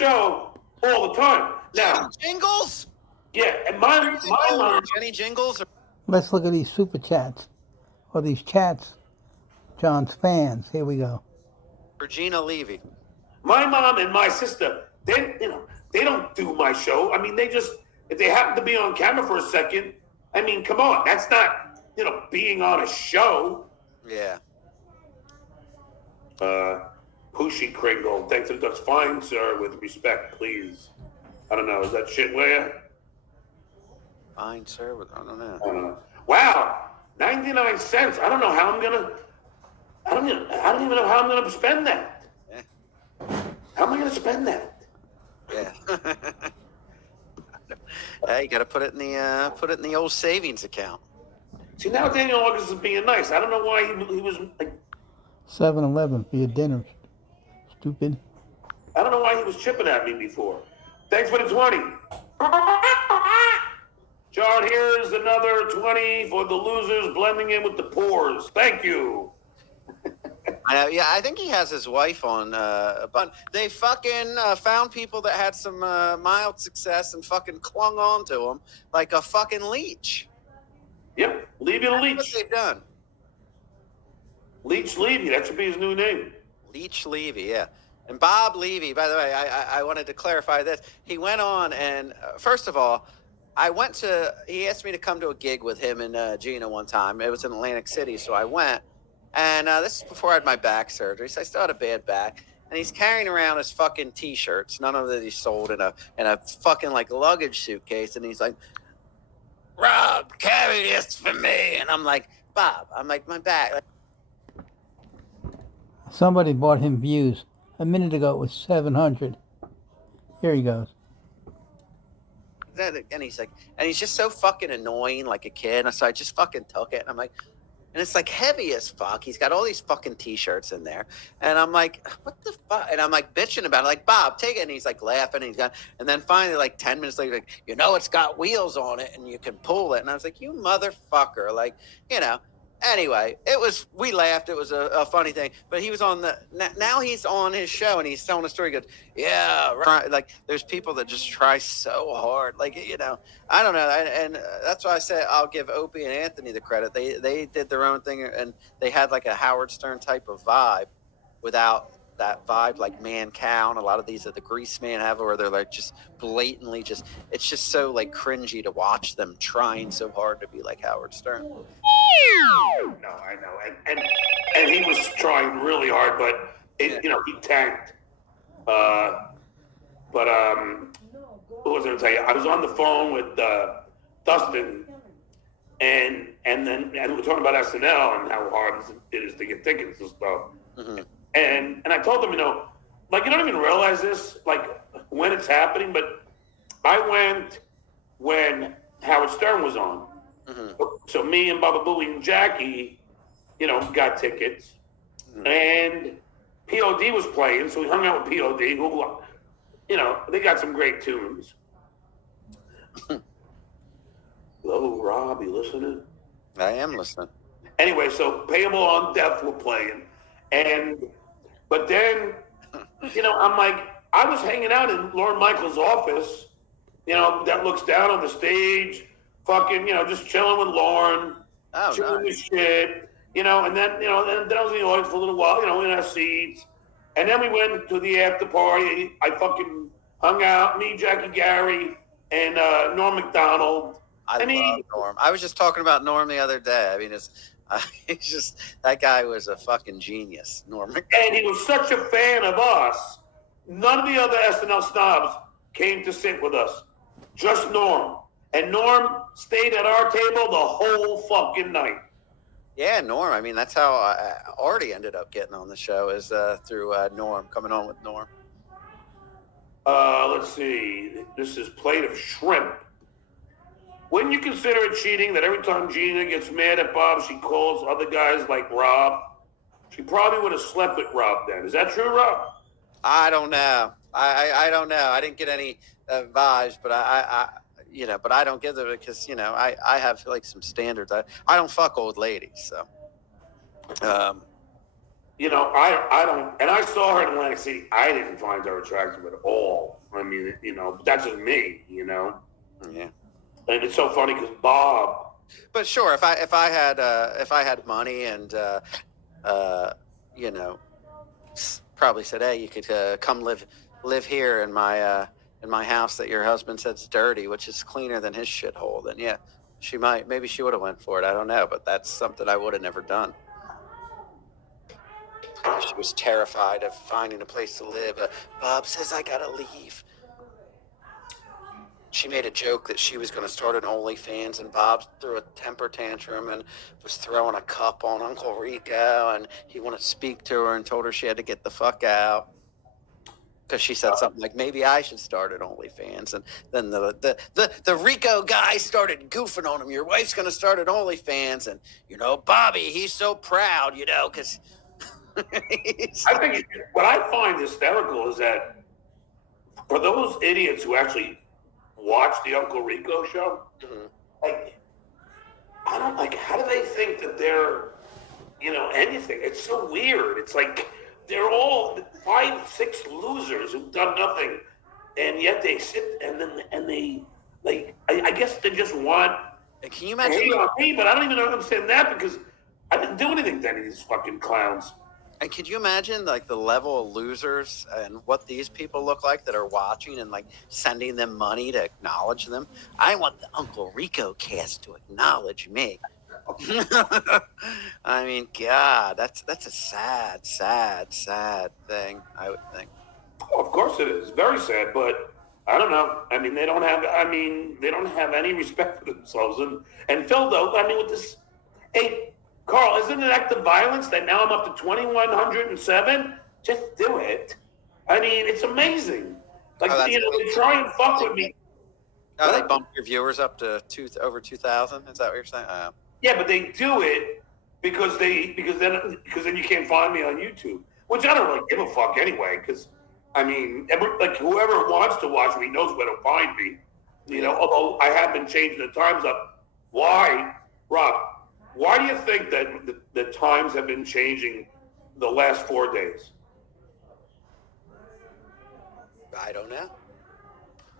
show all the time. Now, Jingles? yeah, and my mom. Jenny Jingles? Let's look at these super chats. Or these chats. John's fans. Here we go. Regina Levy. My mom and my sister, they don't do my show. I mean, they just, if they happen to be on camera for a second, I mean, come on, that's not, being on a show. Yeah. Pushy Kringle, thanks to the ducks. Fine, sir, with respect, please. I don't know, is that shit where? Fine, sir, I don't know. Wow, 99 cents. I don't know how I'm gonna, I don't even know how I'm gonna spend that. Yeah. How am I gonna spend that? Yeah. Hey, you got to put it in the old savings account. See, now Daniel August is being nice. I don't know why he was like 7-Eleven for your dinner. Stupid. I don't know why he was chipping at me before. Thanks for the 20. John, here's another 20 for the losers blending in with the poors. Thank you. I think he has his wife on. But they fucking found people that had some mild success and fucking clung on to them like a fucking leech. Yep, Levy the Leech. That's what they've done. Leech Levy, that should be his new name. Leech Levy, yeah. And Bob Levy, by the way, I wanted to clarify this. He went on and, first of all, he asked me to come to a gig with him and Gina one time. It was in Atlantic City, so I went. And this is before I had my back surgery, so I still had a bad back. And he's carrying around his fucking T-shirts, none of that he sold, in a fucking like luggage suitcase. And he's like, "Rob, carry this for me." And I'm like, "Bob," I'm like, "my back." Somebody bought him views. A minute ago it was 700. Here he goes. And he's like, and he's just so fucking annoying, like a kid. And so I just fucking took it, and I'm like, and it's like heavy as fuck. He's got all these fucking T-shirts in there, and I'm like, what the fuck? And I'm like bitching about it, like, "Bob, take it." And he's like laughing, and then finally, like 10 minutes later, like, "It's got wheels on it, and you can pull it." And I was like, "You motherfucker!" Like, Anyway, we laughed. It was a funny thing. But he was now he's on his show and he's telling a story. He goes, "Yeah, right." Like, there's people that just try so hard. Like, I don't know. And that's why I said I'll give Opie and Anthony the credit. They did their own thing, and they had like a Howard Stern type of vibe without that vibe like Man Cow, and a lot of these that the Grease Man have, where they're like just blatantly it's just so like cringy to watch them trying so hard to be like Howard Stern. No, I know, and he was trying really hard, but he tanked. But what was I going to tell you? I was on the phone with Dustin, and we're talking about SNL and how hard it is to get tickets and stuff. Mm-hmm. And I told them, like, you don't even realize this, like, when it's happening, but I went when Howard Stern was on. Mm-hmm. So me and Baba Booey and Jackie, got tickets. Mm-hmm. And POD was playing, so we hung out with POD, who, they got some great tunes. Hello, Rob, you listening? I am listening. Anyway, so Payable on Death were playing. But then, I'm like, I was hanging out in Lorne Michaels' office, that looks down on the stage, fucking, just chilling with Lorne, chilling with shit, and then I was in the audience for a little while, in our seats. And then we went to the after party. I fucking hung out, me, Jackie Gary, and Norm MacDonald. I love Norm. I was just talking about Norm the other day. I mean, he's just, that guy was a fucking genius, Norm. And he was such a fan of us. None of the other SNL snobs came to sit with us. Just Norm. And Norm stayed at our table the whole fucking night. Yeah, Norm. I mean, that's how Artie ended up getting on the show, is through Norm, coming on with Norm. Let's see. This is Plate of Shrimp. Wouldn't you consider it cheating that every time Gina gets mad at Bob, she calls other guys like Rob? She probably would have slept with Rob then. Is that true, Rob? I don't know. I don't know. I didn't get any vibes, but but I don't give it because, I have like some standards. I don't fuck old ladies, so. I don't, and I saw her in Atlantic City. I didn't find her attractive at all. I mean, that's just me, Yeah. And it's so funny because Bob, But sure, if I had money and you know, probably said, hey, you could come live here in my house that your husband said's dirty, which is cleaner than his shithole, then yeah, maybe she would have went for it. I don't know, but that's something I would have never done. She was terrified of finding a place to live. Bob says I gotta leave. She made a joke that she was going to start an OnlyFans, and Bob threw a temper tantrum and was throwing a cup on Uncle Rico, and he wanted to speak to her and told her she had to get the fuck out because she said something like, maybe I should start an OnlyFans. And then the Rico guy started goofing on him. Your wife's going to start an OnlyFans, and Bobby, he's so proud, because I think what I find hysterical is that for those idiots who actually watch the Uncle Rico show, like, I don't like, how do they think that they're, anything? It's so weird. It's like they're all 5, 6 losers who've done nothing, and yet they sit and they like, I guess they just want. Can you imagine? Me, but I don't even understand that because I didn't do anything to any of these fucking clowns. And could you imagine like the level of losers and what these people look like that are watching and like sending them money to acknowledge them? I want the Uncle Rico cast to acknowledge me. I mean, God, that's a sad, sad, sad thing, I would think. Oh, of course it is. Very sad, but I don't know. I mean, they don't have any respect for themselves. And Phil, though, I mean, with this, hey, Carl, isn't it an act of violence that now I'm up to 2,107? Just do it. I mean, it's amazing. Like, they try and fuck with me. Oh, they bump your viewers up to over 2,000? Is that what you're saying? Yeah, but they do it because then you can't find me on YouTube, which I don't really give a fuck anyway. Because I mean, whoever wants to watch me knows where to find me. Although I have been changing the times up. Why, Rob? Why do you think that the times have been changing the last 4 days? I don't know.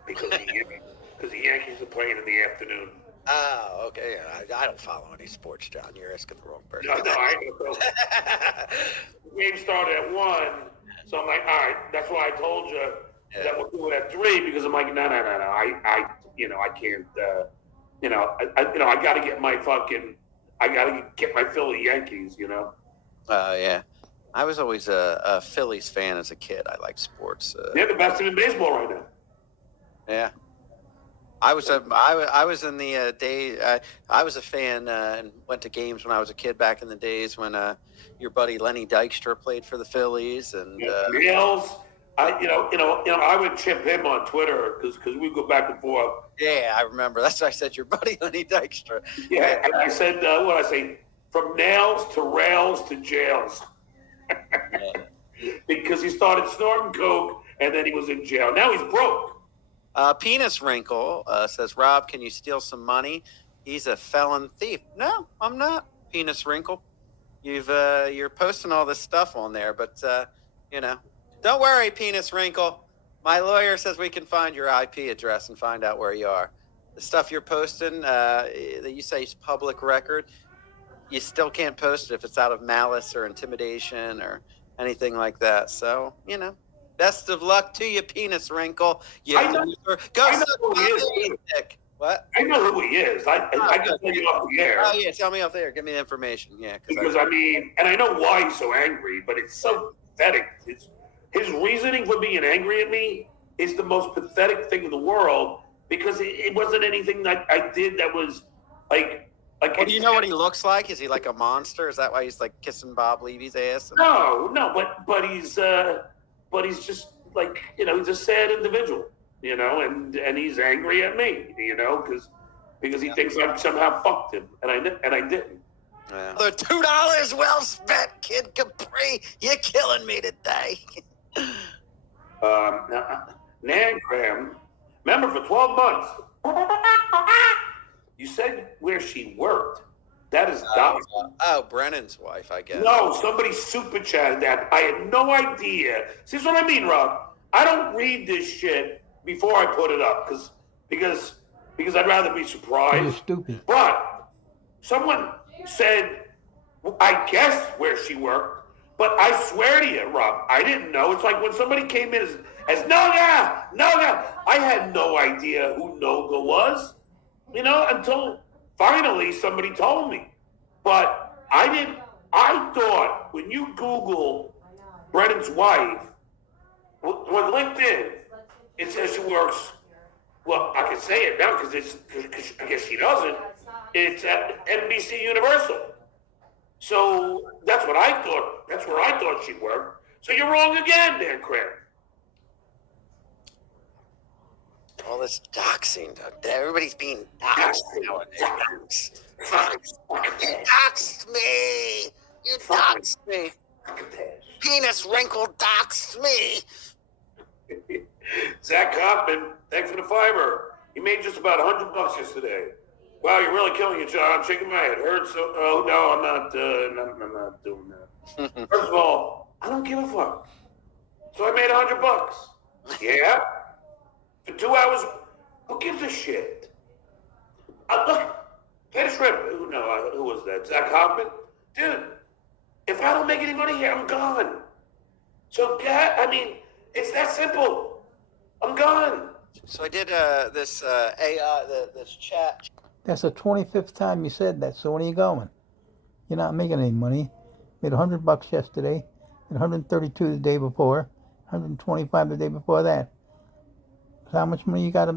Because the Yankees are playing in the afternoon. Oh, okay. I don't follow any sports, John. You're asking the wrong person. No, I know. The game started at 1, so I'm like, all right. That's why I told you that we'll do it at 3 because I'm like, no. I can't. I got to get my fucking. I got to get my Philly Yankees. Yeah. I was always a Phillies fan as a kid. I like sports. They're the best team in baseball right now. Yeah. I was in the day. I was a fan and went to games when I was a kid back in the days when your buddy Lenny Dykstra played for the Phillies and Nails. I would chip him on Twitter because we go back and forth. Yeah, I remember. That's what I said. Your buddy Lenny Dykstra. Yeah, and I said, what I say, from nails to rails to jails, because he started snorting coke and then he was in jail. Now he's broke. Penis Wrinkle says, Rob, can you steal some money? He's a felon thief. No, I'm not, Penis Wrinkle. You're posting all this stuff on there, but don't worry, Penis Wrinkle. My lawyer says we can find your IP address and find out where you are. The stuff you're posting that you say is public record, you still can't post it if it's out of malice or intimidation or anything like that. So, best of luck to you, Penis Wrinkle. I know who he is. What? I know who he is. I can tell you off the air. Oh, yeah, tell me off the air. Give me the information. Yeah. Because and I know why he's so angry, but it's so pathetic. His reasoning for being angry at me is the most pathetic thing in the world because it wasn't anything that I did that was like. Well, do you know what he looks like? Is he like a monster? Is that why he's like kissing Bob Levy's ass? No, but he's just like, he's a sad individual, and he's angry at me, because he thinks I somehow fucked him, and I didn't. Yeah. The $2 well spent, Kid Capri. You're killing me today. Nan Graham, remember for 12 months, you said where she worked. That is doxing. Brennan's wife, I guess. No, somebody super chatted that. I had no idea. See, that's what I mean, Rob. I don't read this shit before I put it up because I'd rather be surprised. You're stupid. But someone said, I guess where she worked, but I swear to you, Rob, I didn't know. It's like when somebody came in as Noga, I had no idea who Noga was, until finally somebody told me. But I thought when you Google Brennan's wife, on LinkedIn, it says she works, well, I can say it now because I guess she doesn't. It's at NBC Universal. So that's what I thought. That's where I thought she worked. So you're wrong again, Dan Craig. All this doxing. Everybody's being doxed nowadays. You doxed me. You doxed me. Penis wrinkle doxed me. Zach Kaufman, thanks for the fiber. He made just about $100 yesterday. Wow, you're really killing it, John. I'm shaking my head. Heard so? Oh no, I'm not doing that. First of all, I don't give a fuck. So I made $100. Yeah, for 2 hours. Who gives a shit? Look, get a shrimp. Who was that? Zach Hoffman? Dude, if I don't make any money here, I'm gone. So, it's that simple. I'm gone. So I did this this chat. That's the 25th time you said that. So when are you going? You're not making any money. Made $100 yesterday, and 132 the day before, 125 the day before that. So how much money you got?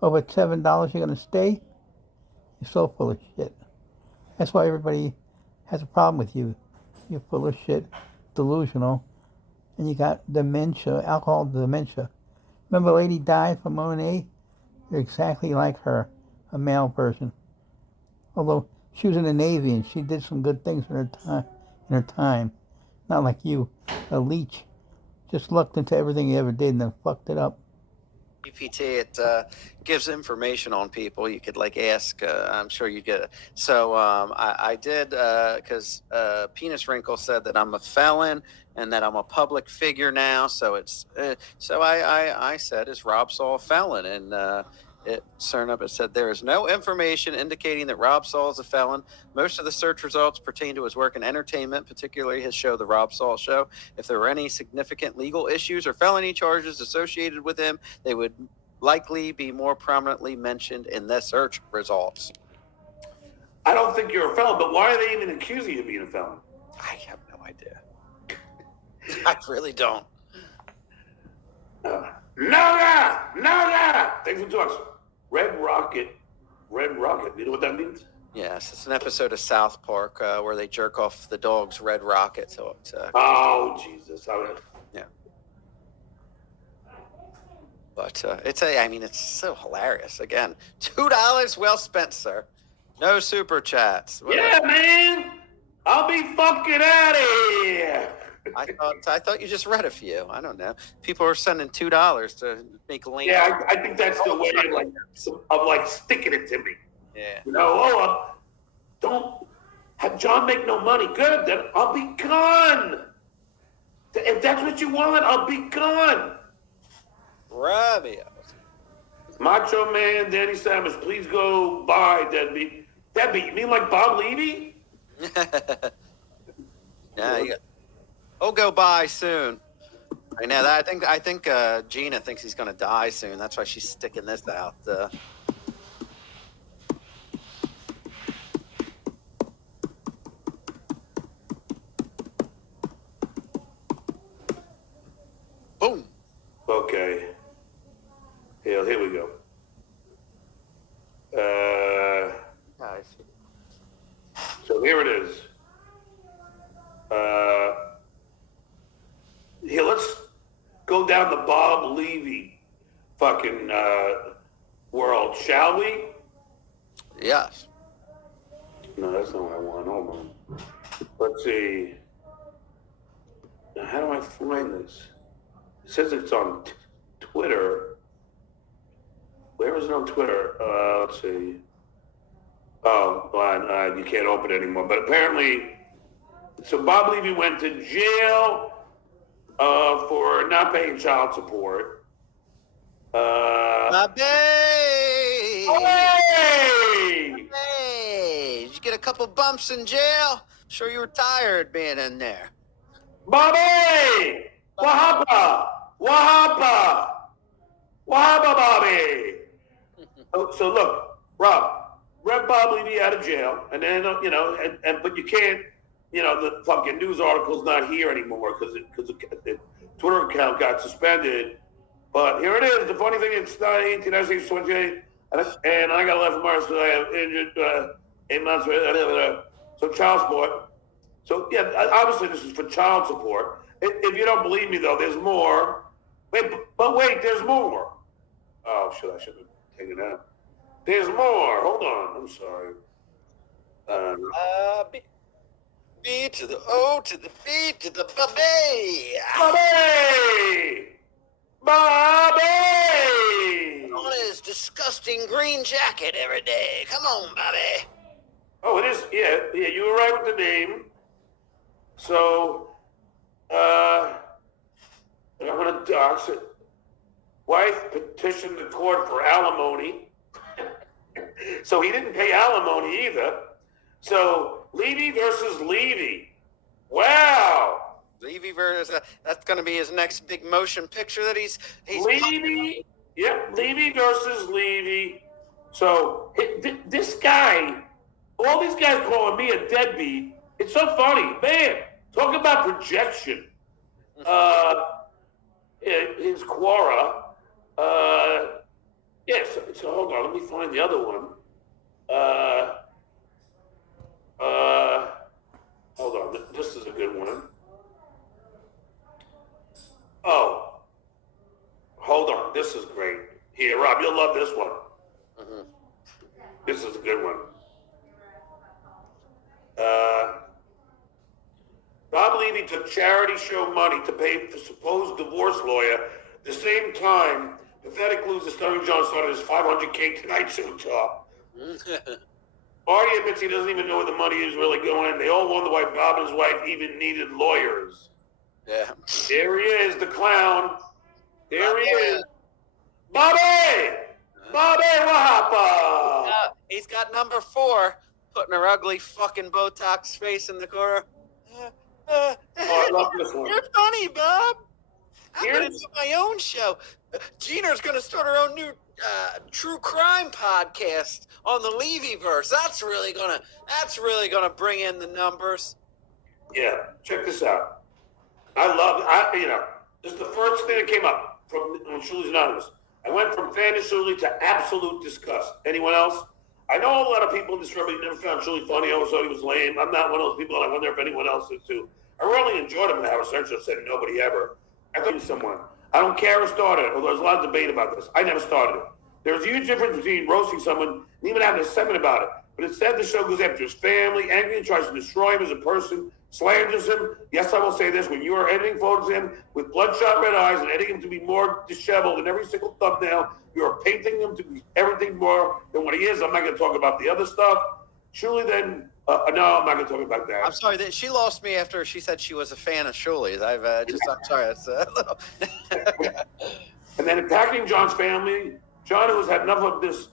Over $7 you're gonna stay? You're so full of shit. That's why everybody has a problem with you. You're full of shit, delusional, and you got dementia, alcohol dementia. Remember a lady died from O&A? You're exactly like her, a male person. Although she was in the Navy and she did some good things in her time. Not like you, a leech. Just looked into everything you ever did and then fucked it up. GPT, it gives information on people. You could ask. I'm sure you get it. So I did because Penis Wrinkle said that I'm a felon and that I'm a public figure now. So it's so I said, is Rob Saul a felon? And it said there is no information indicating that Rob Saul is a felon. Most of the search results pertain to his work in entertainment, particularly his show, The Rob Saul Show. If there were any significant legal issues or felony charges associated with him, they would likely be more prominently mentioned in the search results. I don't think you're a felon, but why are they even accusing you of being a felon? I have no idea. I really don't. No. Thanks for talking. Red Rocket. You know what that means? Yes, it's an episode of South Park where they jerk off the dog's Red Rocket. So it's oh Jesus! Yeah. But it's so hilarious. Again, $2 well spent, sir. No super chats. Yeah, man. I'll be fucking out of here. I thought you just read a few. I don't know. People are sending $2 to make links. Yeah, I think that's the way of sticking it to me. Yeah. Don't have John make no money. Good, then I'll be gone. If that's what you want, I'll be gone. Rabio. Macho Man, Danny Samus, please go buy Deadbeat. Deadbeat, you mean like Bob Levy? Yeah, he'll go by soon. Right now, I think Gina thinks he's going to die soon. That's why she's sticking this out. Boom. Okay. Here we go. Nice. So here it is. Here, let's go down the Bob Levy fucking world, shall we? Yes. No, that's not what I want. Hold on. Let's see. Now, how do I find this? It says it's on Twitter. Where is it on Twitter? Let's see. Oh, well, you can't open it anymore. But apparently, so Bob Levy went to jail for not paying child support. Bobby! Hey! Hey! Did you get a couple bumps in jail? Sure you were tired being in there. Bobby! Wahapa! Wahapa! Wahapa, Bobby! So look, Rob, Rev Bob Levy out of jail, and then but you can't, the fucking news article's not here anymore because the Twitter account got suspended. But here it is. The funny thing, it's not 18, 28, and I got 11 months because I have injured 8 months. So child support. So yeah, obviously this is for child support. If you don't believe me though, there's more. Wait, there's more. Oh shit, I should have taken it out. There's more. Hold on. I'm sorry. B to the O to the B to the Bobby! Bobby! Bobby! On his disgusting green jacket every day. Come on, Bobby. Oh, it is. Yeah. You were right with the name. So, I'm gonna dox it. Wife petitioned the court for alimony. So he didn't pay alimony either. So Levy versus Levy. Wow. Levy versus that's going to be his next big motion picture that he's Levy. Yep, Levy versus Levy. So this guy, all these guys calling me a deadbeat. It's so funny, man. Talk about projection. His Quora. So hold on, let me find the other one. Hold on, this is a good one. Oh, hold on, this is great. Here, Rob, you'll love this one. Mm-hmm. This is a good one. Bob Levy took charity show money to pay for supposed divorce lawyer. The same time, pathetic loser Stuttering John started his 500K Tonight Show job. Marty admits he doesn't even know where the money is really going. They all wonder why Bob and his wife even needed lawyers. Yeah. There he is, the clown. There he is. Bobby! Bobby Wahapa! He's got number 4 putting her ugly fucking Botox face in the corner. Oh, I love this one. You're funny, Bob. I'm going to do my own show. Gina's going to start her own new true crime podcast on the Levyverse. That's really gonna bring in the numbers. Yeah, check this out. This is the first thing that came up from Shuli's Anonymous. I went from fan of Shuli to absolute disgust. Anyone else? I know a lot of people in this room never found Shuli funny. I always thought he was lame. I'm not one of those people, and I wonder if anyone else is too. I really enjoyed him in the Howard Stern Show, said nobody ever. I thought he was someone. I don't care who started it, although there's a lot of debate about this. I never started it. There's a huge difference between roasting someone and even having a segment about it. But instead, the show goes after his family, angry and tries to destroy him as a person, slanders him. Yes, I will say this. When you are editing photos of him with bloodshot red eyes and editing him to be more disheveled in every single thumbnail, you are painting him to be everything more than what he is. I'm not going to talk about the other stuff. Surely then, no, I'm not going to talk about that. I'm sorry that she lost me after she said she was a fan of Shuli's. I'm sorry. That's a little. And then attacking John's family. John, who has had enough of this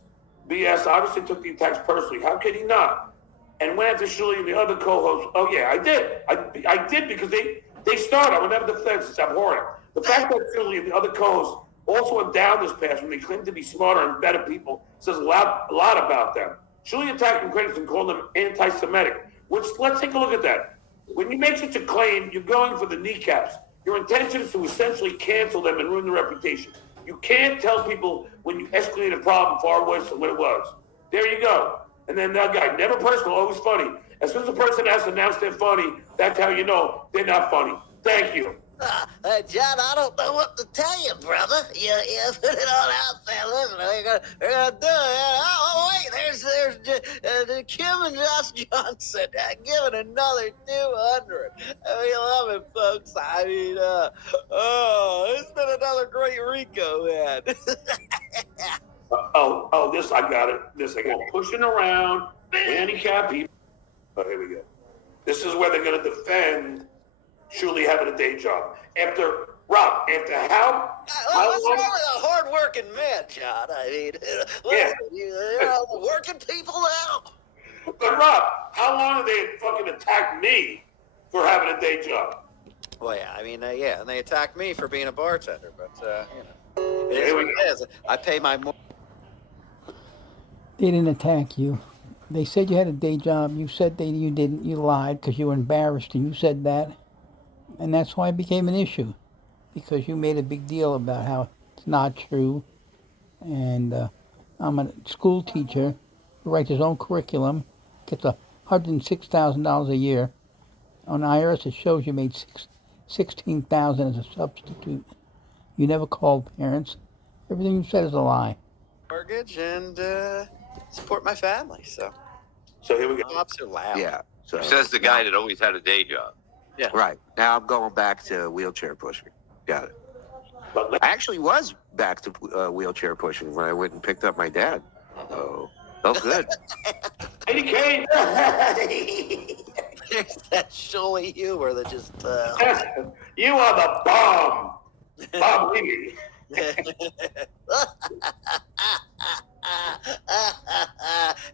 BS, obviously took the attacks personally. How could he not? And went after Shuli and the other co-hosts. Oh, yeah, I did. I did because they started. I would never defend. It's abhorrent. The fact that Shuli and the other co-hosts also went down this path when they claim to be smarter and better people says a lot about them. Shuli attacking critics and calling them anti-Semitic, which, let's take a look at that. When you make such a claim, you're going for the kneecaps. Your intention is to essentially cancel them and ruin their reputation. You can't tell people when you escalate a problem far worse than what it was. There you go. And then that guy, never personal, always funny. As soon as a person has to announce they're funny, that's how you know they're not funny. Thank you. John, I don't know what to tell you, brother. You put it all out there. Listen, we're gonna do it. Oh, wait, there's Kim and Josh Johnson giving another 200. We love it, folks. I mean, it's been another great Rico, man. This I got it. This I got it. Pushing around handicapped people. Oh, here we go. This is where they're going to defend Shuli having a day job. After Rob, after how What's long? wrong with a hard-working man, John? I mean, listen, working people out. But Rob, how long did they fucking attack me for having a day job? Well, yeah, I mean, yeah, and they attacked me for being a bartender, but it is what it is. I pay my more. They didn't attack you. They said you had a day job. You said you didn't. You lied because you were embarrassed, and you said that. And that's why it became an issue, because you made a big deal about how it's not true. And I'm a school teacher who writes his own curriculum, gets $106,000 a year. On IRS, it shows you made $16,000 as a substitute. You never called parents. Everything you said is a lie. Mortgage and support my family. So here we go. Cops are loud. Yeah. So Says the guy that always had a day job. Yeah. Right. Now I'm going back to wheelchair pushing. Got it. But I actually was back to wheelchair pushing when I went and picked up my dad. Oh, good. Lady Kane. There's that Shuli humor that just. You are the bomb. Bomb Lee. I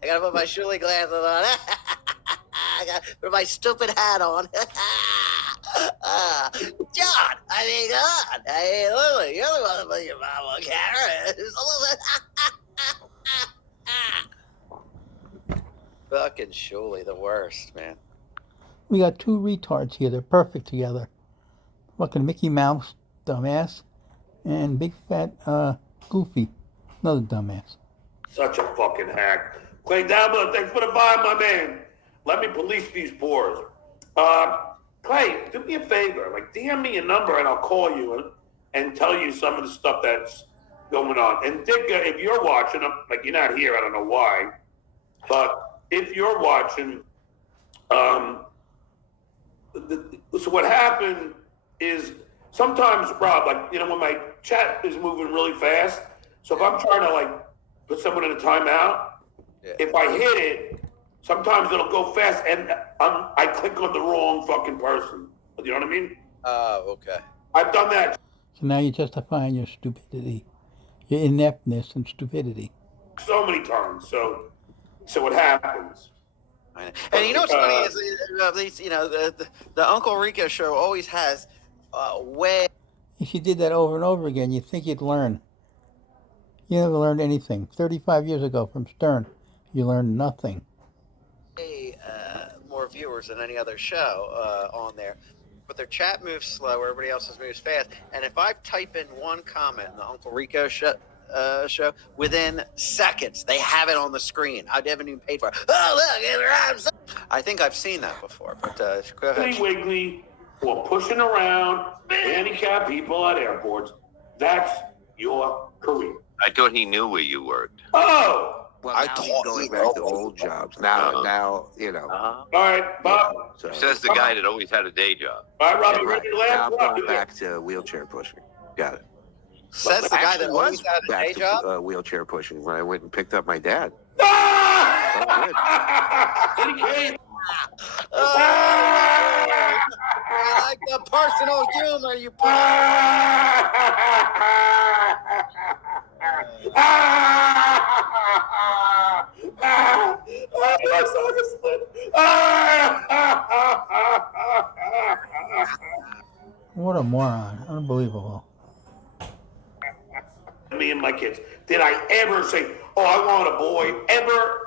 gotta put my Shuli glasses on. I gotta put my stupid hat on. John, I mean, God, Lily, you're the one that put your mom on camera. Fucking Shuli, the worst, man. We got two retards here. They're perfect together. Fucking Mickey Mouse, dumbass, and big fat Goofy, another dumbass. Such a fucking hack. Clay Dabler, thanks for the vibe, my man. Let me police these pores. Clay, do me a favor. Like, DM me a number and I'll call you and tell you some of the stuff that's going on. And Dick, if you're watching, like you're not here, I don't know why, but if you're watching, so what happened is sometimes, Rob, like, when my chat is moving really fast, so if I'm trying to like put someone in a timeout, if I hit it, sometimes it'll go fast and I click on the wrong fucking person. You know what I mean? Oh, okay. I've done that So now you're justifying your stupidity, your ineptness and stupidity. so many times. So what happens? And you know what's funny is these, the Uncle Rico show always has way. If you did that over and over again, you'd think you'd learn. You never learned anything. 35 years ago from Stern, you learned nothing. More viewers than any other show on there, but their chat moves slow, everybody else's moves fast. And if I type in one comment in the Uncle Rico show, within seconds they have it on the screen. I haven't even paid for it. Oh, look, it rhymes. I think I've seen that before, but go ahead. Wiggly or pushing around handicapped people at airports. That's your career. I thought he knew where you worked. Oh! Well, I now he's thought going he back to was. old jobs. Now, All right, Bob. So, Says the guy that always had a day job. All right, Robbie, right. ready to Now laugh? I'm going back to wheelchair pushing. Got it. Says the guy that Actually always was had a day back job. to wheelchair pushing when I went and picked up my dad. Lady Kane. I like the personal humor you put. What a moron. Unbelievable. Me and my kids. Did I ever say, oh, I want a boy? Ever.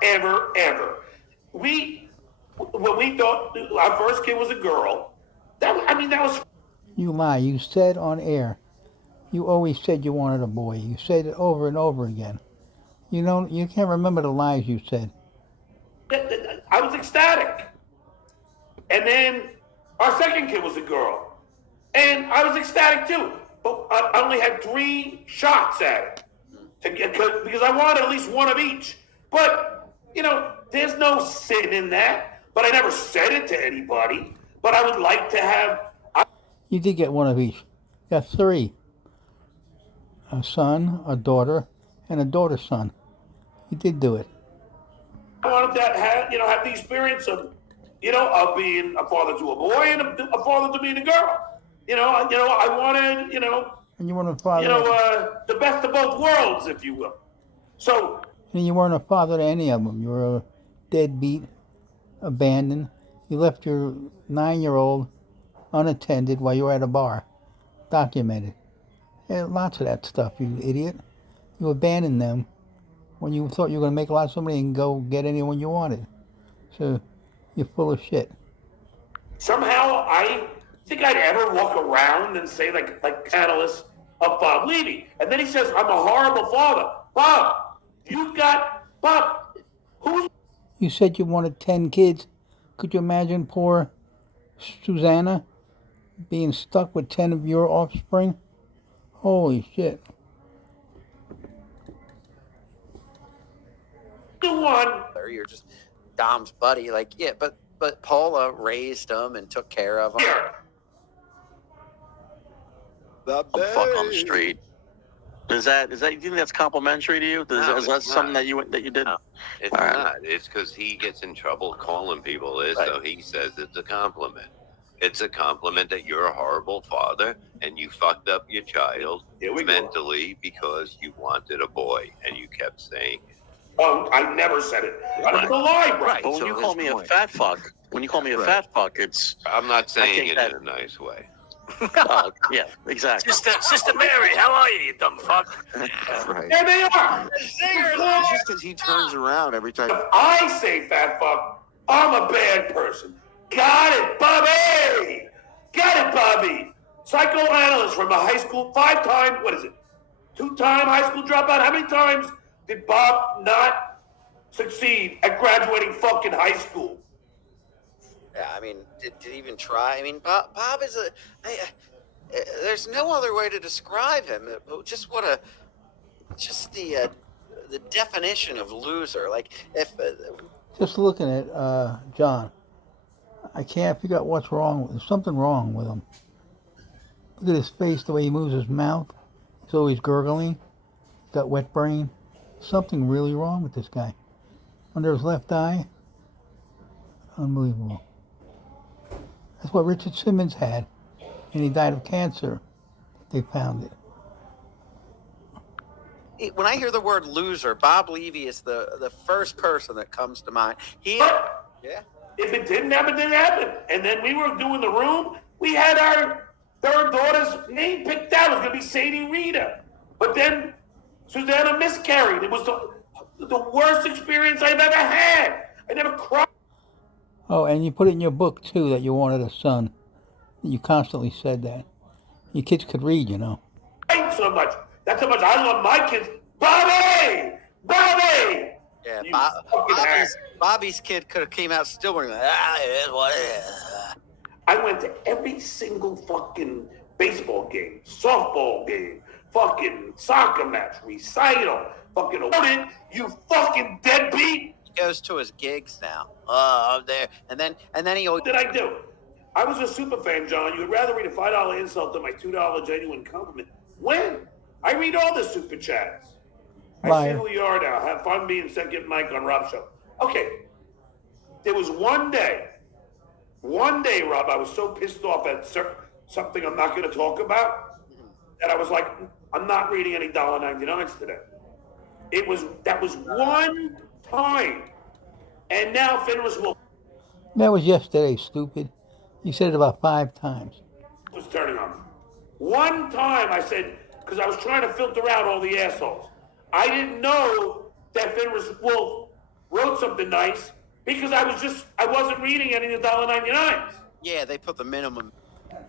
When we thought our first kid was a girl, that was. You lie. You said on air. You always said you wanted a boy. You said it over and over again. You can't remember the lies you said. I was ecstatic. And then our second kid was a girl. And I was ecstatic too. But I only had 3 shots at it because I wanted at least one of each. But, there's no sin in that. But I never said it to anybody. But I would like to have. You did get one of each. You got 3. A son, a daughter, and a daughter's son. You did do it. I wanted to have the experience of being a father to a boy and a father to being a girl. I wanted, And you weren't a father. the best of both worlds, if you will. So, And you weren't a father to any of them. You were a deadbeat, abandoned. You left your 9-year-old unattended while you were at a bar. Documented. And lots of that stuff, you idiot. You abandoned them when you thought you were going to make lots of money and go get anyone you wanted. So you're full of shit. somehow I think I'd ever walk around and say like catalyst of Bob Levy. And then he says, I'm a horrible father. Bob, who's You said you wanted 10 kids. Could you imagine poor Susanna being stuck with 10 of your offspring? Holy shit. the one? Or you're just Dom's buddy. Like, yeah, but Paula raised him and took care of him. Here. The I'm fuck on the street. Is that you think that's complimentary to you? No, Is that it's something not. that you did? No, it's All right. not. It's because he gets in trouble calling people this, Right. so he says it's a compliment. It's a compliment that you're a horrible father and you fucked up your child Here we go. mentally because you wanted a boy and you kept saying it. Oh, I never said it. That's a lie, bro. Right. But when so you call his me point- a fat fuck, it's I'm not saying think it that- in a nice way. yeah, exactly. Sister Mary, how are you dumb fuck? Right. There they are. It's just because he turns around every time. If I say fat fuck, I'm a bad person. Got it, Bobby. Got it, Bobby. Psychoanalyst from a high school, 5-time, 2-time high school dropout. How many times did Bob not succeed at graduating fucking high school? Yeah, I mean, did he even try? I mean, Bob is there's no other way to describe him. Just the definition of loser. Like, if Just looking at John, I can't figure out what's wrong. There's something wrong with him. Look at his face, the way he moves his mouth. He's always gurgling. He's got wet brain. Something really wrong with this guy. Under his left eye, unbelievable. That's what Richard Simmons had, and he died of cancer. They found it. when I hear the word loser, Bob Levy is the first person that comes to mind. But Yeah. if it didn't happen, it didn't happen. And then we were doing the room. We had our third daughter's name picked out. It was going to be Sadie Rita. But then Susanna miscarried. It was the worst experience I've ever had. I never cried Oh, and you put it in your book, too, that you wanted a son. You constantly said that. Your kids could read, you know. so much. That's how much I love my kids. Bobby! Bobby! Yeah, You fucking Bobby's kid could have came out still wearing that. It is what it is. I went to every single fucking baseball game, softball game, fucking soccer match, recital, fucking awarded, you fucking deadbeat. He goes to his gigs now. I'm there, and then he always. What did I do? I was a super fan, John. You'd rather read a $5 insult than my $2 genuine compliment. When? I read all the super chats. I Liar. see who you are now. Have fun being second mic on Rob's show. Okay. There was one day, Rob, I was so pissed off at something I'm not going to talk about that I was like, I'm not reading any $1.99s today. That was one time. And now Fenris That was yesterday, stupid. You said it about 5 times. was turning on me. One time I said, because I was trying to filter out all the assholes. I didn't know that Fenris Wolf wrote something nice because I wasn't reading any of the $1.99s. Yeah, they put the minimum.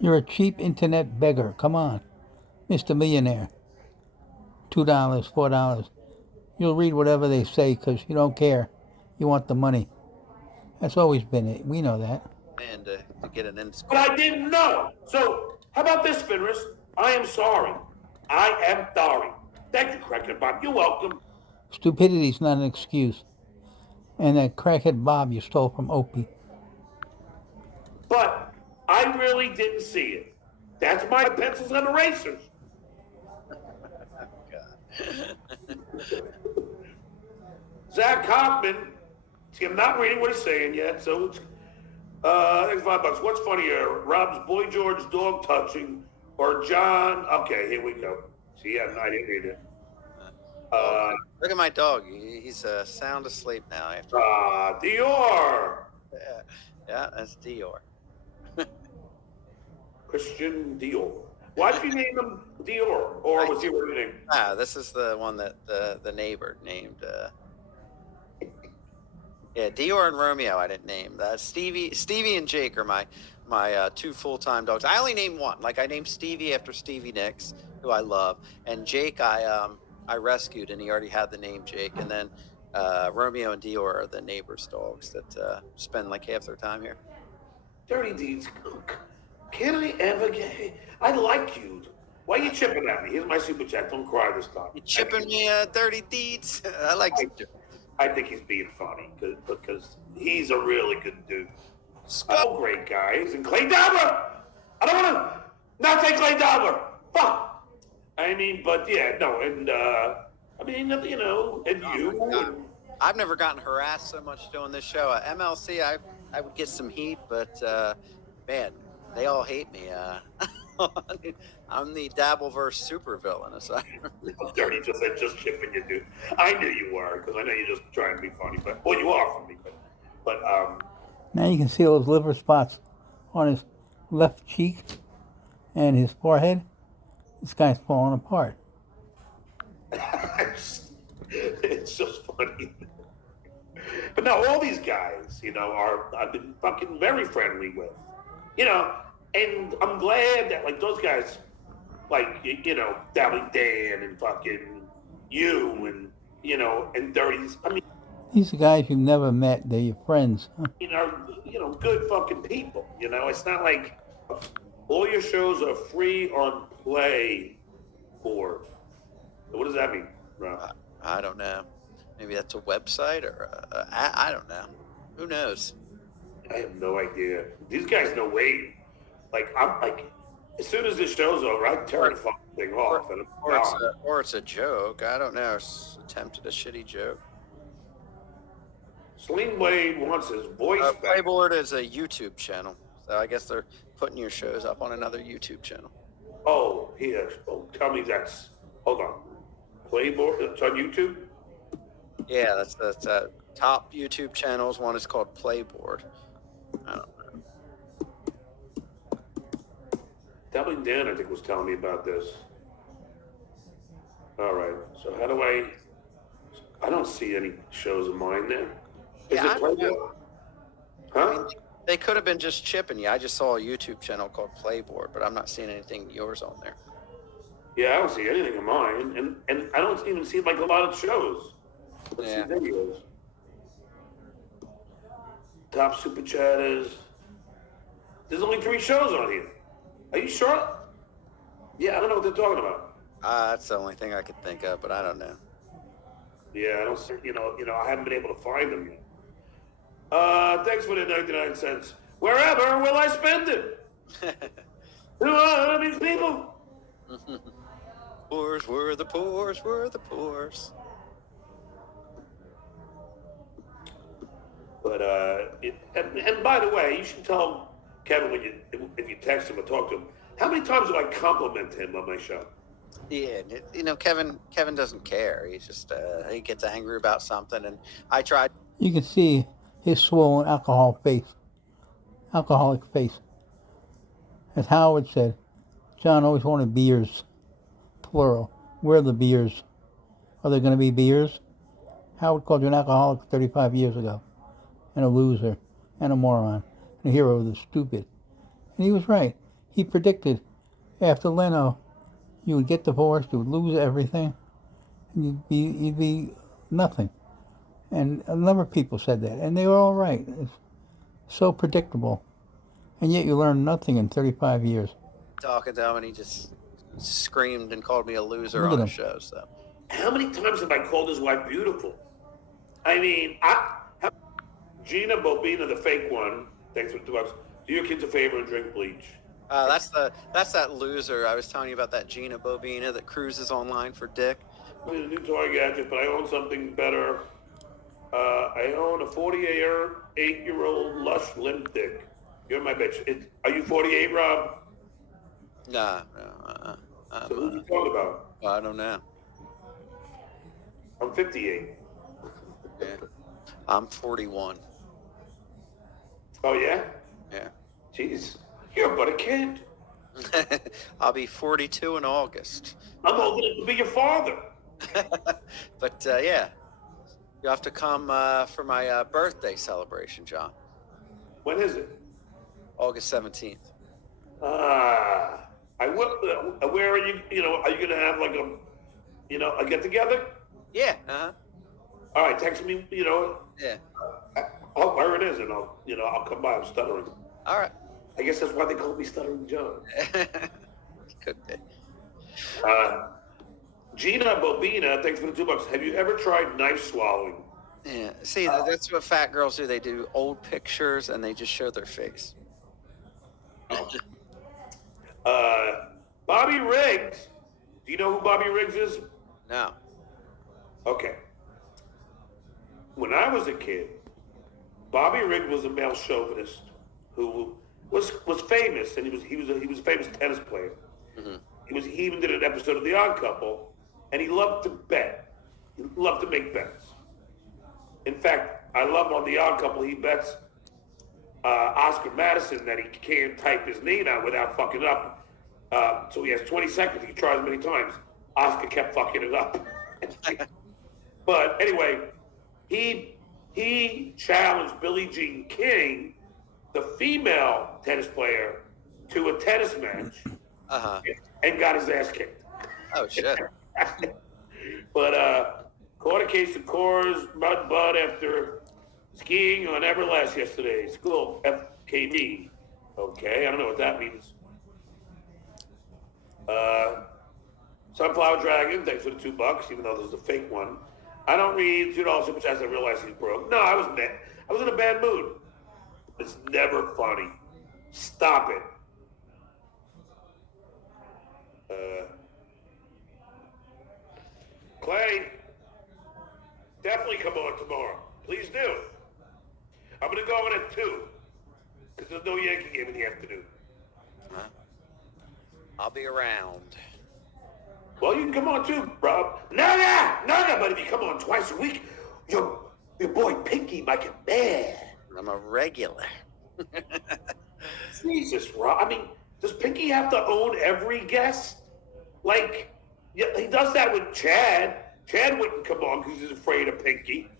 You're a cheap internet beggar. Come on. Mr. Millionaire. $2, $4. You'll read whatever they say because you don't care. You want the money. That's always been it. We know that. And to get an in But I didn't know. So how about this, Fenris? I am sorry. I am sorry. Thank you, Crackhead Bob. You're welcome. Stupidity's not an excuse. And that crackhead Bob you stole from Opie. But I really didn't see it. That's my pencils and erasers. God. Zach Hoffman. See, I'm not reading what he's saying yet, so it's thanks $5. What's funnier, Rob's Boy George dog touching or John? Okay, here we go. See, I didn't read it. Look at my dog. He's sound asleep now. After Dior. yeah, that's Dior. Christian Dior. Why'd you name him Dior? Or was he already named? This is the one that the neighbor named. Yeah, Dior and Romeo I didn't name. Stevie and Jake are my two full-time dogs. I only named one. Like I named Stevie after Stevie Nicks, who I love, and Jake I rescued, and he already had the name Jake. And then Romeo and Dior are the neighbors' dogs that spend like half their time here. Dirty deeds. Can I ever get? I like you. Why are you chipping at me? Here's my super chat. Don't cry this time. You chipping me, dirty deeds? I like. I think he's being funny because he's a really good dude. Oh, great guys. And Clay Dauber. I don't want to not say Clay Dauber. Fuck. I mean, but yeah, no, and I mean, you know, and you. I've never gotten harassed so much doing this show. MLC, I would get some heat, but man, they all hate me. I'm the Dabbleverse supervillain. So Dirty just said just chipping you, dude. I knew you were because I know you're just trying to be funny, but well, you are for me, but Now you can see those liver spots on his left cheek and his forehead. This guy's falling apart. it's just funny. But no, all these guys, you know, I've been fucking very friendly with, you know, and I'm glad that like those guys, like you know, Dabbling Dan and fucking you and you know and Dirties. I mean, these are guys you've never met. They're your friends. you know, good fucking people. You know, it's not like all your shows are free on Play Board. What does that mean, Rob? I don't know. Maybe that's a website or I don't know. Who knows? I have no idea. These guys know way. Like I'm like, as soon as this show's over, I turn the fucking thing off, and or it's a joke. I don't know. It's attempted a shitty joke. Sling Blade wants his voice back. Playboard is a YouTube channel, so I guess they're putting your shows up on another YouTube channel. Oh, here. Oh, tell me that's. Hold on. Playboard. It's on YouTube. Yeah, that's top YouTube channels. One is called Playboard. I don't know. Dabbling Dan, I think, was telling me about this. All right. So how do I don't see any shows of mine there. Is Yeah, it Playboard? Huh? They could have been just chipping you. I just saw a YouTube channel called Playboard, but I'm not seeing anything yours on there. Yeah, I don't see anything of mine, and I don't even see like a lot of shows. Let's see videos. Top super chatters. There's only 3 shows on here. Are you sure? Yeah, I don't know what they're talking about. That's the only thing I could think of, but I don't know. Yeah, I don't see. You know, I haven't been able to find them yet. Thanks for the 99 cents. Wherever will I spend it? Who are these people? Poors were the poors were the poors. But and by the way, you should tell Kevin if you text him or talk to him. How many times do I compliment him on my show? Yeah, you know, Kevin doesn't care. He's just he gets angry about something, and I tried. You can see his swollen alcoholic face. As Howard said, John always wanted beers, plural. Where are the beers? Are there going to be beers? Howard called you an alcoholic 35 years ago, and a loser, and a moron, and a hero of the stupid. And he was right. He predicted after Leno, you would get divorced, you would lose everything, and you'd be nothing. And a number of people said that, and they were all right. It's so predictable. And yet you learn nothing in 35 years. Talking to him, and he just screamed and called me a loser Look on at the him. show. So How many times have I called his wife beautiful? I mean, Gina Bobina, the fake one. Thanks for $2. Do your kids a favor and drink bleach. that's that loser I was telling you about, that Gina Bobina that cruises online for dick. I need a new toy gadget, but I own something better. I own a 48-year-old lush limp dick. You're my bitch. Are you 48, Rob? Nah, no, So who you talking about? I don't know. I'm 58. Yeah. I'm 41. Oh, yeah? Yeah. Jeez. You're but a kid. I'll be 42 in August. I'm old enough to be your father. But yeah, you have to come for my birthday celebration, John. When is it? August 17th. I will. Where are you? Are you gonna have like a get together? Yeah. Uh-huh. All right, text me. Yeah. Where it is, and I'll come by. I'm stuttering. All right. I guess that's why they call me Stuttering John. Could be. Gina Bobina, thanks for the $2. Have you ever tried knife swallowing? Yeah. See, that's what fat girls do. They do old pictures and they just show their face. Bobby Riggs. Do you know who Bobby Riggs is? No. Okay. When I was a kid, Bobby Riggs was a male chauvinist who was famous, and he was a famous tennis player. Mm-hmm. He even did an episode of The Odd Couple, and he loved to bet. He loved to make bets. In fact, I love on The Odd Couple, he bets Oscar Madison that he can't type his name out without fucking it up. So he has 20 seconds. He tries many times. Oscar kept fucking it up. But anyway, he challenged Billie Jean King, the female tennis player, to a tennis match, and got his ass kicked. Oh shit. But caught a case of Coors Mud Bud after skiing on Everlast yesterday. School FKD. Okay, I don't know what that means. Sunflower Dragon, thanks for the $2, even though there's a fake one. I don't read $2 super chats. I realize he's broke. No, I was mad. I was in a bad mood. It's never funny. Stop it. Clay, definitely come on tomorrow. Please do. I'm going to go in at 2 because there's no Yankee game in the afternoon. I'll be around. Well, you can come on too, Rob. No, but if you come on twice a week, your boy Pinky might get mad. I'm a regular. Jesus, Rob. I mean, does Pinky have to own every guest? Like, yeah, he does that with Chad. Chad wouldn't come on because he's afraid of Pinky.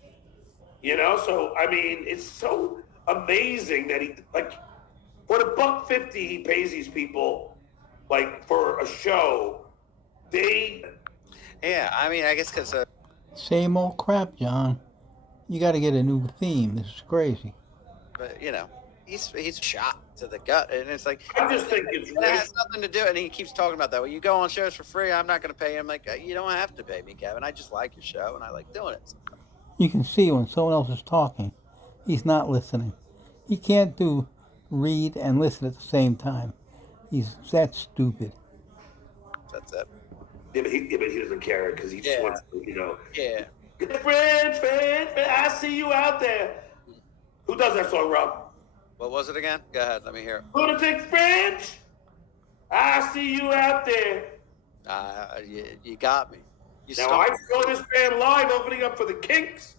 So I mean, it's so amazing that he for the $1.50 he pays these people for a show. Yeah, I mean, I guess because Same old crap, John. You got to get a new theme. This is crazy. but he's shot to the gut, and it's like I just think it's it has nothing to do. And he keeps talking about that. Well, you go on shows for free. I'm not going to pay you. I'm like, you don't have to pay me, Kevin. I just like your show, and I like doing it. You can see when someone else is talking, he's not listening. He can't read and listen at the same time. He's that stupid. That's it. Yeah, but he doesn't care because he just wants to, Yeah. Friends, I see you out there. Who does that song, Rob? What was it again? Go ahead. Let me hear it. Lunatic French, I see you out there. You got me. Now, I saw this band live opening up for the Kinks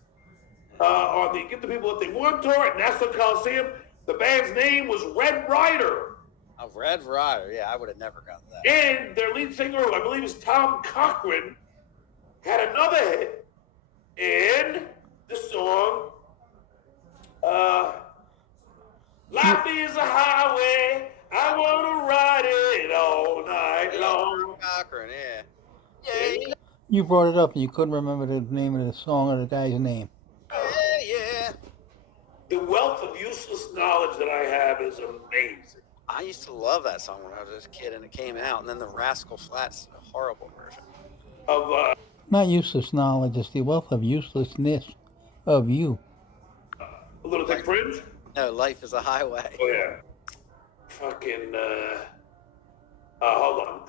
on the Get the People What They Want tour at Nassau Coliseum. The band's name was Red Rider. Oh, Red Rider. Yeah, I would have never gotten that. And their lead singer, who I believe is Tom Cochran, had another hit in the song, Life is a highway, I want to ride it all night long. Cochran, yeah. Yeah. You brought it up and you couldn't remember the name of the song or the guy's name. Yeah. The wealth of useless knowledge that I have is amazing. I used to love that song when I was a kid, and it came out, and then the Rascal Flatts, a horrible version. Of Not useless knowledge, it's the wealth of uselessness of you. Lunatic Fringe? No, Life is a Highway. Oh, yeah. Fucking, hold on.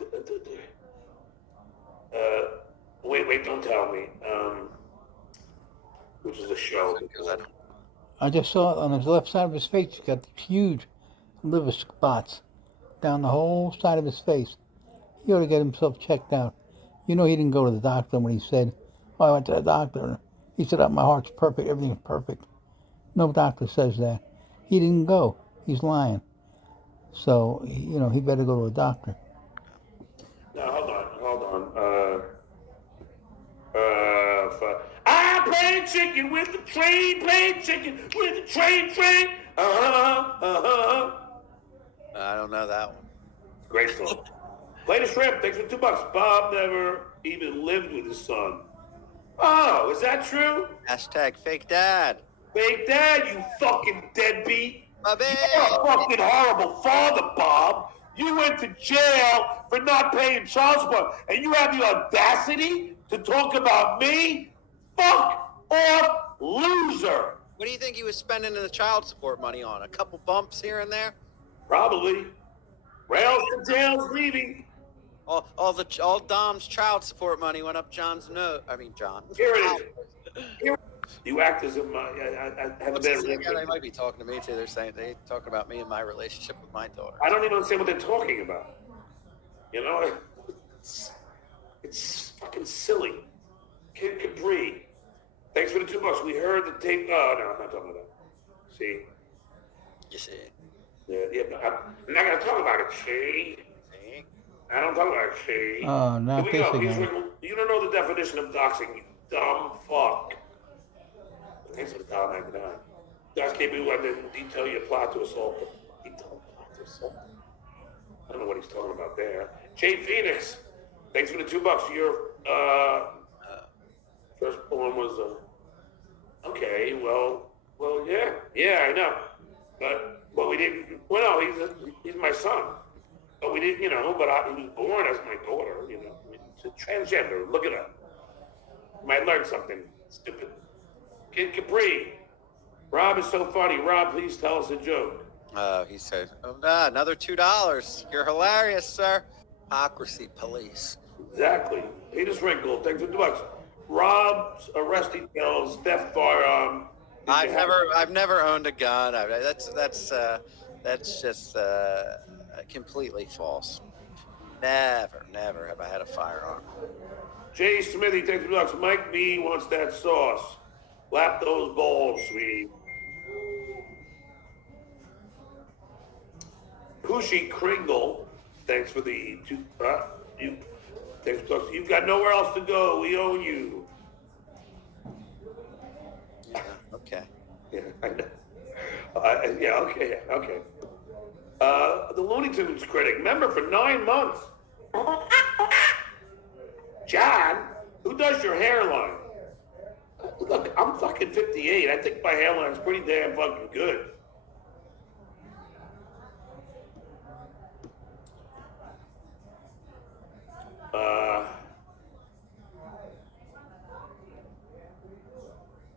Wait, don't tell me. Which is a show. I just saw it on his left side of his face. He's got huge liver spots down the whole side of his face. He ought to get himself checked out. You know, he didn't go to the doctor when he said, "Oh, I went to the doctor." He said, "Oh, my heart's perfect. Everything's perfect." No doctor says that. He didn't go. He's lying. So, you know, he better go to a doctor. Now, hold on. I play chicken with the train, play chicken with the train. I don't know that one. Great song. Play the shrimp. Thanks for $2. Bob never even lived with his son. Oh, is that true? Hashtag fake dad. Fake dad, you fucking deadbeat. My baby. You're a fucking horrible father, Bob. You went to jail for not paying child support, and you have the audacity to talk about me? Fuck off, loser. What do you think he was spending the child support money on? A couple bumps here and there? Probably. Rails to jail's leaving. All Dom's child support money went up John's nose. I mean, John. Here it is. You act as if I have a better relationship. They might be talking to me too. They talking about me and my relationship with my daughter. I don't even understand what they're talking about. You know, it's fucking silly. Kid Capri. Thanks for the $2. We heard the tape. Oh, no, I'm not talking about that. See? You see? Yeah, but I'm not going to talk about it, see? I don't talk about it, see? Oh, not Here we go. this again. You don't know the definition of doxing, you dumb fuck. Thanks for the $1.99. Dox can't be one to detail your plot to assault. Detail plot to assault? I don't know what he's talking about there. Jay Phoenix. Thanks for the $2. Your first poem was okay. Well, yeah, I know. But we didn't. Well, no, he's my son. But we didn't, you know. But he was born as my daughter. You know, it's a transgender. Look it up. You might learn something stupid. Kid Capri. Rob is so funny. Rob, please tell us a joke. He said, "Oh, no, another $2. You're hilarious, sir." Hypocrisy police. Exactly. Peter Sprinkle, thanks for $2. Rob's arresting details, theft firearm. I've never owned a gun. That's just completely false. Never have I had a firearm. Jay Smithy, thanks for $2. Mike B wants that sauce. Lap those balls, sweetie. Pushy Kringle, thanks for the $2. Thanks for $2. You've got nowhere else to go. We own you. Yeah, okay. Yeah, I know. Yeah, okay. The Looney Tunes critic, member for 9 months. John, who does your hairline? Look, I'm fucking 58. I think my hairline's pretty damn fucking good.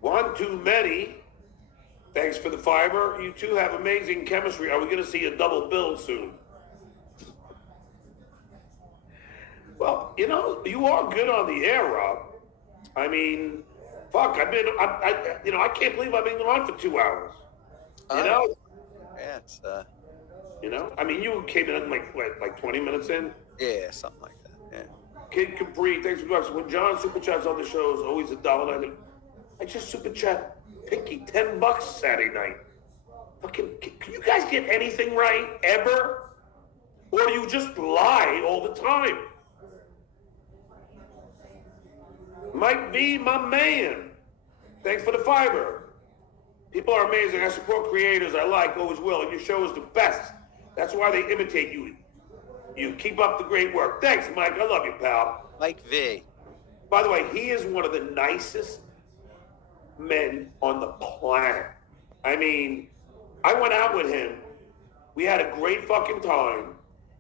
One too many. Thanks for the fiber. You two have amazing chemistry. Are we going to see a double bill soon? Well, you know, you are good on the air, Rob. I mean, fuck, I can't believe I've been on for 2 hours. You know? Yeah, it's You know? I mean, you came in like 20 minutes in? yeah, something like that. Yeah. Kid Capri, thanks for $2. When John super chats on the show is always $1.90. I just super chat Pinky $10 Saturday night. Fucking, can you guys get anything right ever? Or do you just lie all the time? Mike B, my man. Thanks for the fiber. People are amazing. I support creators. I like, always will. And your show is the best. That's why they imitate you. You keep up the great work. Thanks, Mike. I love you, pal. Mike V. By the way, he is one of the nicest men on the planet. I mean, I went out with him. We had a great fucking time.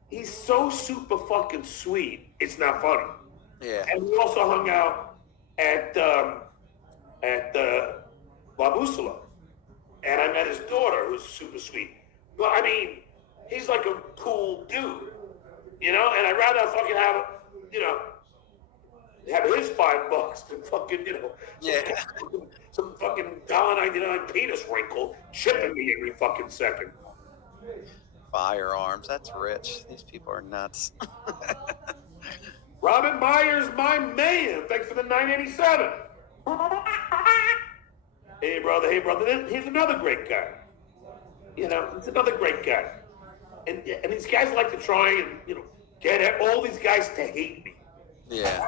He's so super fucking sweet. It's not funny. Yeah. And we also hung out at La Bussola. And I met his daughter, who's super sweet. But I mean, he's like a cool dude, you know? And I'd rather fucking have, you know, have his $5 to fucking, some fucking $1.99 penis wrinkle chipping me every fucking second. Firearms. That's rich. These people are nuts. Robin Myers, my man. Thanks for the 987. Hey, brother. Here's another great guy. He's another great guy. And these guys like to try and, get all these guys to hate me. Yeah.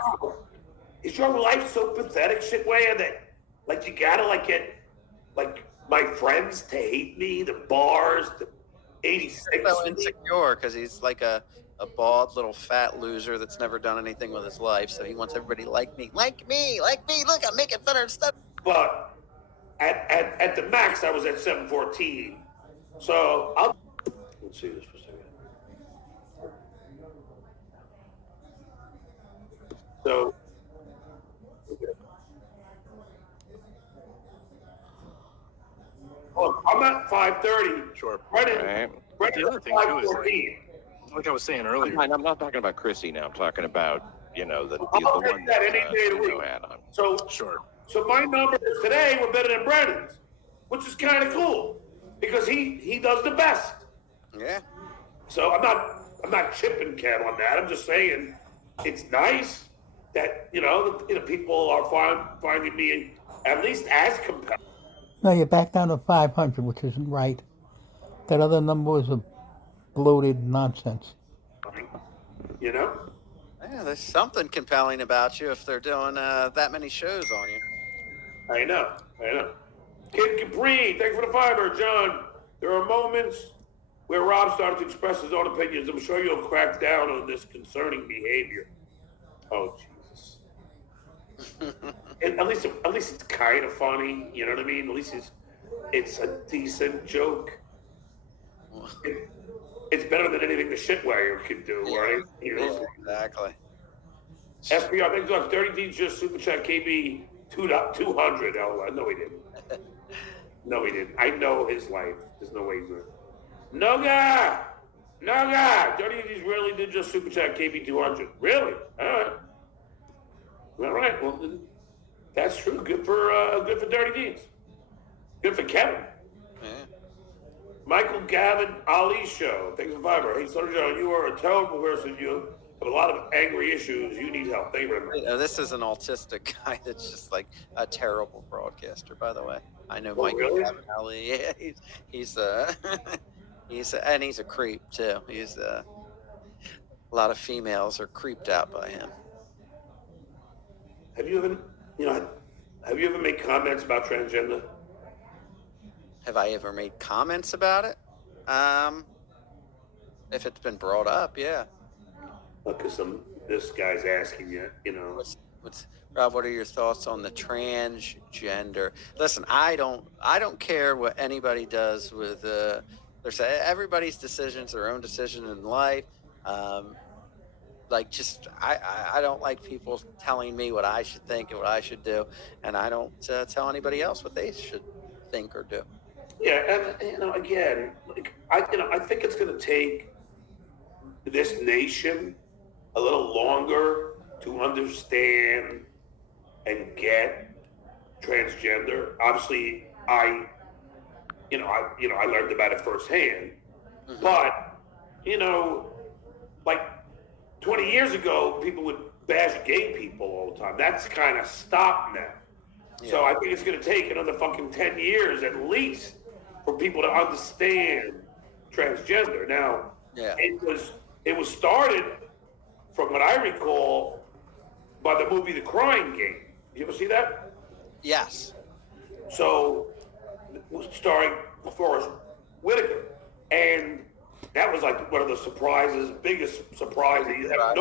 Is your life so pathetic, shitwaya, that, like, you gotta, like, get, like, my friends to hate me, the bars, the 86. So insecure because he's like a bald little fat loser that's never done anything with his life. So he wants everybody like me. Like me. Look, I'm making fun of stuff. But at the max, I was at 714. So let's see this for a second. So look, I'm at 530. Sure. Right The other thing too is like I was saying earlier. I'm not talking about Chrissy now. I'm talking about the I'll one take that any day of the week. had on. So Sure. So my numbers today were better than Brennan's, which is kind of cool because he does the best. Yeah. So I'm not chipping Kev on that. I'm just saying it's nice that people are finding me at least as compelling. No, you're back down to 500, which isn't right. That other number was a bloated nonsense. Yeah, there's something compelling about you if they're doing that many shows on you. I know. Kid Capri, thanks for the fiber. John, there are moments where Rob starts to express his own opinions. I'm sure you'll crack down on this concerning behavior. Oh, Jesus. And at least it's kind of funny. You know what I mean? At least it's a decent joke. It's better than anything the shitwire can do, right? Exactly. SPR, thanks God. 30 D just super chat KB 200. Oh, no, he didn't. No, he didn't. I know his life. There's no way he's doing it. Noga! 30 D's really did just super chat KB 200. Really? All right. Well, that's true. Good for Dirty Deeds. Good for Kevin. Yeah. Michael Gavin Ali show. Thanks for fiber. Hey, Stuttering John, you are a terrible person. You have a lot of angry issues. You need help. Thank you very much. This is an autistic guy that's just like a terrible broadcaster, by the way. I know Oh, Michael really? Gavin Ali. Yeah, he's and he's a creep too. He's a lot of females are creeped out by him. Have you ever made comments about transgender? Have I ever made comments about it? If it's been brought up, yeah. Because this guy's asking you, What's Rob? What are your thoughts on the transgender? Listen, I don't care what anybody does with everybody's decisions, their own decision in life. I don't like people telling me what I should think and what I should do, and I don't tell anybody else what they should think or do. Yeah, and again, I think it's going to take this nation a little longer to understand and get transgender. Obviously, I learned about it firsthand, but like 20 years ago, people would bash gay people all the time. That's kind of stopped now. Yeah. So I think it's going to take another fucking 10 years at least for people to understand transgender. Now, it was started, from what I recall, by the movie The Crying Game. You ever see that? Yes. So, starring Forrest Whitaker, and that was like one of the biggest surprises you have.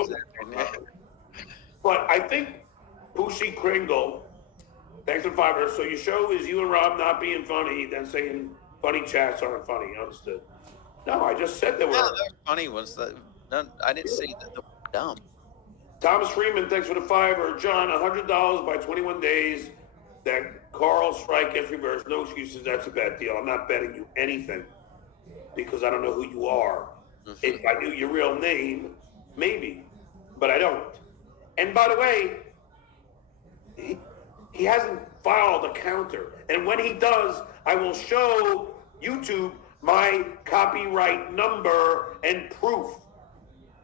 But I think Poochie Kringle, thanks for fiber. So your show is you and Rob not being funny, then saying funny chats aren't funny. Understood? No, I just said they were. Yeah, the funny ones. I didn't say that they were dumb. Thomas Freeman, thanks for the fiber. John, $100 by 21 days. That Carl strike gets reversed. No excuses. That's a bad deal. I'm not betting you anything because I don't know who you are. If I knew your real name, maybe, but I don't. And by the way, he hasn't filed a counter. And when he does, I will show YouTube my copyright number and proof.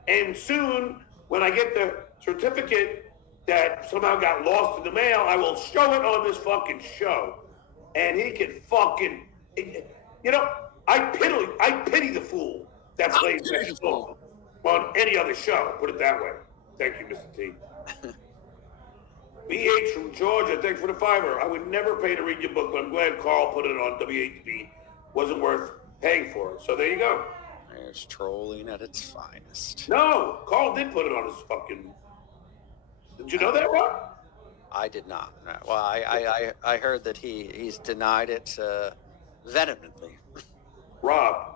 And soon, when I get the certificate that somehow got lost in the mail, I will show it on this fucking show. And he can fucking, you know, I pity the fool that plays that song on any other show. Put it that way. Thank you, Mr. T. BH from Georgia, thanks for the $5. I would never pay to read your book, but I'm glad Carl put it on WHB. Wasn't worth paying for it. So there you go. There's trolling at its finest. No, Carl did put it on his fucking. Did you know that, Rob? I did not. No. Well, I heard that he's denied it vehemently. Rob,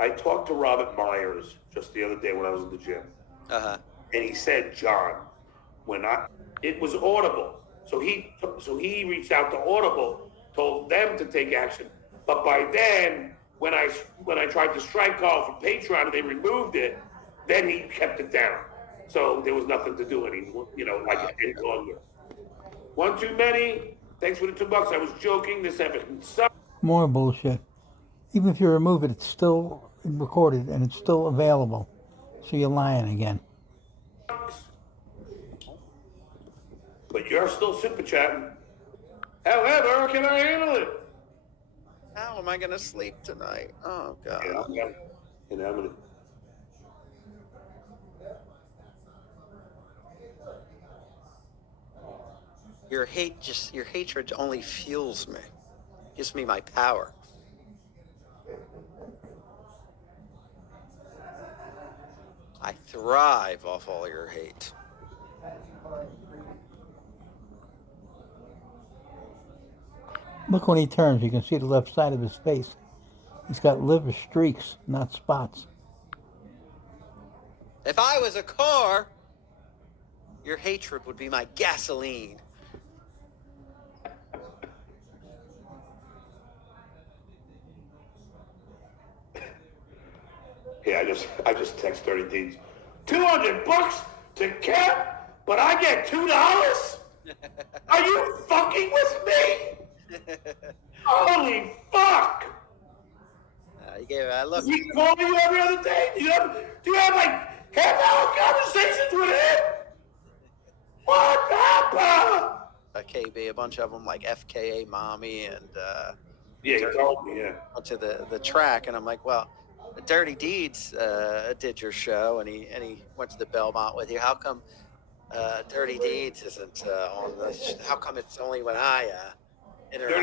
I talked to Robert Myers just the other day when I was in the gym. And he said, John, it was Audible. So he reached out to Audible, told them to take action. But by then, when I tried to strike Carl from Patreon and they removed it, then he kept it down. So there was nothing to do anymore, any longer. One too many. Thanks for the $2. I was joking. This episode sucks. More bullshit. Even if you remove it, it's still recorded and it's still available. So you're lying again. But you're still super chatting. However, can I handle it? How am I going to sleep tonight? Oh, God. I'm gonna. Your hatred only fuels me. Gives me my power. I thrive off all your hate. Look when he turns, you can see the left side of his face. He's got liver streaks, not spots. If I was a car, your hatred would be my gasoline. Yeah, I just text 30 Deeds. $200 to Cap, but I get $2? Are you fucking with me? Holy fuck! Does he call you every other day? Do you have like half-hour conversations with him? What happened? KB, a bunch of them like FKA Mommy and yeah, he told me, yeah. to the track, and I'm like, well, Dirty Deeds did your show, and he went to the Belmont with you. How come Dirty Deeds isn't on the? How come it's only when I interact?